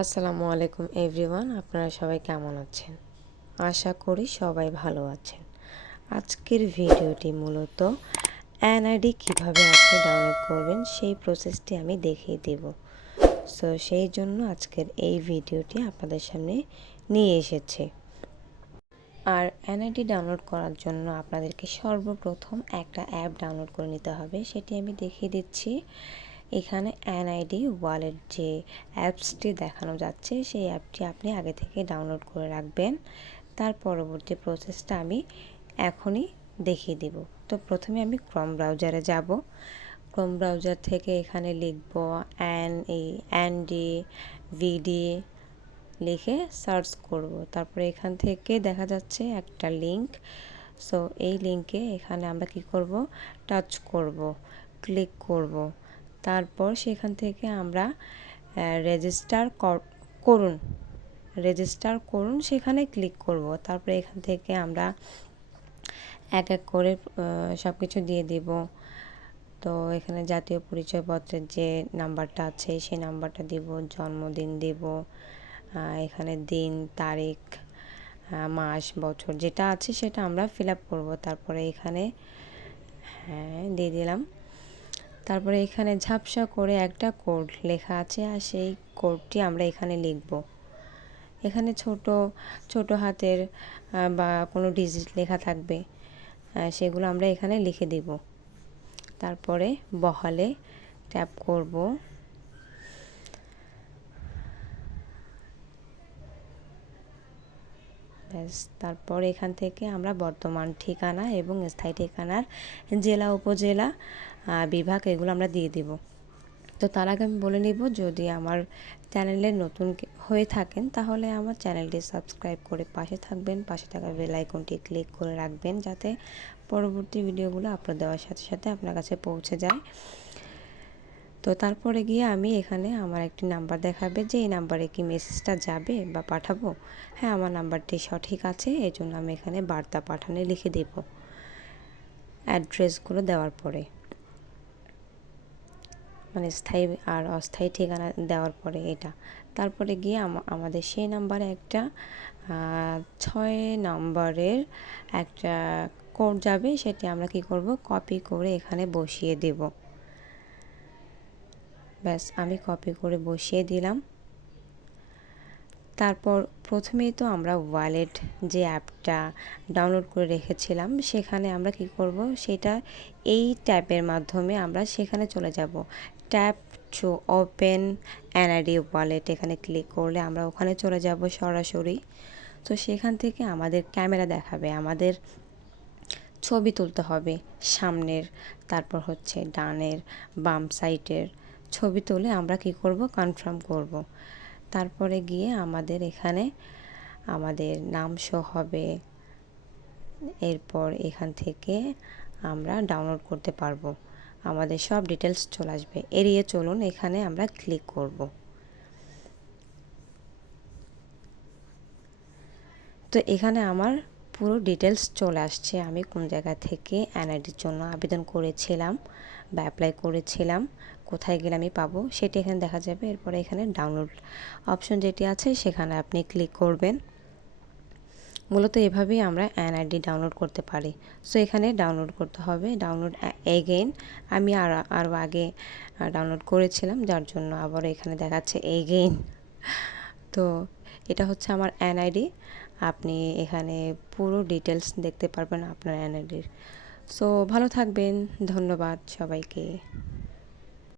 আসসালামু আলাইকুম এভরিওয়ান, আপনারা সবাই কেমন আছেন? আশা করি সবাই ভালো আছেন। আজকের ভিডিওটি মূলত এনআইডি কীভাবে আপনি ডাউনলোড করবেন সেই প্রসেসটি আমি দেখিয়ে দেব। সো সেই জন্য আজকের এই ভিডিওটি আপনাদের সামনে নিয়ে এসেছে। আর এনআইডি ডাউনলোড করার জন্য আপনাদেরকে সর্বপ্রথম একটা অ্যাপ ডাউনলোড করে নিতে হবে। সেটি আমি দেখিয়ে দিচ্ছি। এখানে এনআইডি ওয়ালেট যে অ্যাপসটি দেখানো যাচ্ছে, সেই অ্যাপটি আপনি আগে থেকে ডাউনলোড করে রাখবেন। তার পরবর্তী প্রসেসটা আমি এখনই দেখিয়ে দিব। তো প্রথমে আমি ক্রম ব্রাউজারে যাব। ক্রম ব্রাউজার থেকে এখানে লিখব এন ই এন ডি ভিডি লিখে সার্চ করব। তারপরে এখান থেকে দেখা যাচ্ছে একটা লিংক সো এই লিংকে এখানে আমরা কি করব? টাচ করব ক্লিক করব। তারপর সেখান থেকে আমরা রেজিস্টার করুন। রেজিস্টার করুন, সেখানে ক্লিক করব। তারপরে এখান থেকে আমরা এক এক করে সব কিছু দিয়ে দিব। তো এখানে জাতীয় পরিচয়পত্রের যে নাম্বারটা আছে, সেই নাম্বারটা দিব, জন্মদিন দিব এখানে দিন, তারিখ মাস, বছর, যেটা আছে সেটা আমরা ফিল আপ করব। তারপরে এখানে হ্যাঁ দিয়ে দিলাম। তারপরে এখানে ঝাপসা করে একটা কোড লেখা আছে আর সেই কোডটি আমরা এখানে লিখব। এখানে ছোট ছোট হাতের বা কোনো ডিজিট লেখা থাকবে সেগুলো আমরা এখানে লিখে দেব। তারপরে বহালে ট্যাপ করব। ব্যাস তারপর এখান থেকে আমরা বর্তমান ঠিকানা এবং স্থায়ী ঠিকানার জেলা, উপজেলা বিভাগ এগুলো আমরা দিয়ে দিব। তো তার আগে আমি বলে নিব, যদি আমার চ্যানেলে নতুন হয়ে থাকেন, তাহলে আমার চ্যানেলটি সাবস্ক্রাইব করে পাশে থাকবেন। পাশে থাকা বেল আইকনটি ক্লিক করে রাখবেন, যাতে পরবর্তী ভিডিওগুলো আপলোড দেওয়ার সাথে সাথে আপনার কাছে পৌঁছে যায়। তো তারপরে গিয়ে আমি এখানে আমার একটি নাম্বার দেখাবে যে এই নাম্বারে কি মেসেজটা যাবে বা পাঠাবো। হ্যাঁ আমার নাম্বারটি সঠিক আছে এই জন্য আমি এখানে বার্তা পাঠানে লিখে দেব অ্যাড্রেসগুলো দেওয়ার পরে। মানে স্থায়ী আর অস্থায়ী ঠিকানা দেওয়ার পরে এটা। তারপরে গিয়ে আমাদের সেই নাম্বারে একটা ছয় নম্বরের একটা কোড যাবে, সেটি আমরা কি করব? কপি করে এখানে বসিয়ে দেব। ব্যাস, আমি কপি করে বসিয়ে দিলাম। তারপর প্রথমেই তো আমরা ওয়ালেট যে অ্যাপটা ডাউনলোড করে রেখেছিলাম, সেখানে আমরা কি করব? সেটা এই ট্যাপের মাধ্যমে আমরা সেখানে চলে যাব। Tap to open NID wallet এখানে ক্লিক করলে আমরা ওখানে চলে যাব সরাসরি। তো সেখান থেকে আমাদের ক্যামেরা দেখাবে, আমাদের ছবি তুলতে হবে সামনের, তারপর হচ্ছে ডানের, বাম সাইডের ছবি তুলে আমরা কি করব? কনফার্ম করব। তারপরে গিয়ে আমাদের এখানে আমাদের নাম শো হবে। এরপর এখান থেকে আমরা ডাউনলোড করতে পারব। আমাদের সব ডিটেলস চলে আসবে। এড়িয়ে চলুন, এখানে আমরা ক্লিক করব। তো এখানে আমার পুরো ডিটেলস চলে আসছে। আমি কোন জায়গা থেকে এনআইডির জন্য আবেদন করেছিলাম বা অ্যাপ্লাই করেছিলাম। কোথায় গেলে আমি পাবো সেটি এখানে দেখা যাবে। এরপরে এখানে ডাউনলোড অপশন যেটি আছে সেখানে আপনি ক্লিক করবেন। মূলত এভাবেই আমরা এনআইডি ডাউনলোড করতে পারি। সো এখানে ডাউনলোড করতে হবে। ডাউনলোড এগেইন আমি আর, আরও আগে ডাউনলোড করেছিলাম, যার জন্য আবার এখানে দেখাচ্ছে এগেইন তো, এটা হচ্ছে আমার এনআইডি আপনি এখানে পুরো ডিটেলস দেখতে পারবেন আপনার এনআইডির সো ভালো থাকবেন। ধন্যবাদ সবাইকে।